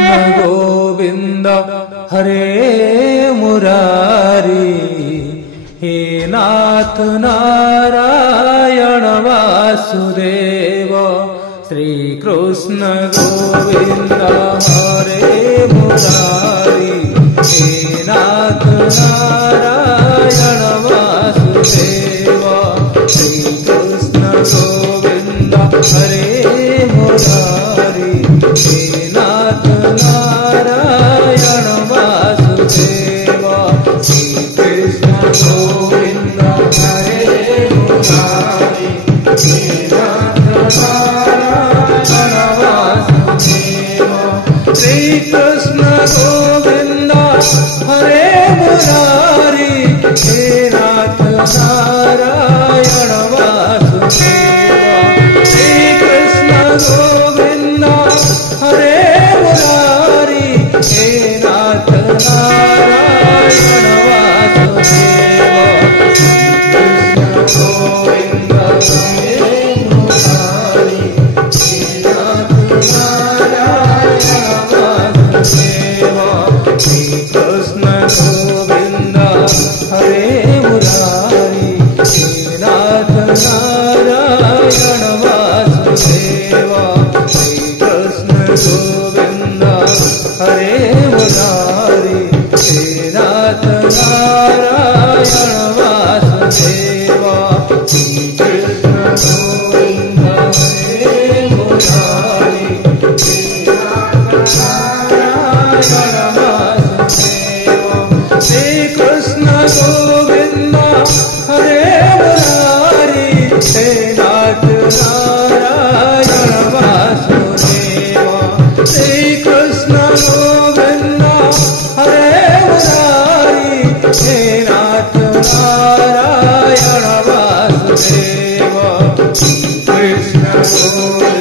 Krishna Govind हरे Murari, हे नाथ Narayan Vasudev. Shri Krishna Govind हरे Murari, हे नाथ Narayan Vasudev. Shri Krishna Govind हरे Murari, हे नाथ Narayan Vasudev. Shri Krishna Govind हरे Murari, हे नाथ Narayan Vasudev. Shri Krishna Govind हरे Murari, हे नाथ Narayan Vasudev. Shri Krishna Govind हरे Murari, हे नाथ Narayan Vasudev. Shri Krishna Govind हरे Murari, हे नाथ Narayan Vasudev. Shri Krishna Govind हरे Murari, हे नाथ Narayan Vasudev. Shri Krishna Govind हरे Murari, हे नाथ Narayan Vasudev. Shri Krishna Govind हरे Murari, हे नाथ Narayan Vasudev. Shri Krishna Govind हरे Murari, हे नाथ Narayan Vasudev. Shri Krishna Govind हरे Murari, हे नाथ Narayan Vasudev. Krishna Govind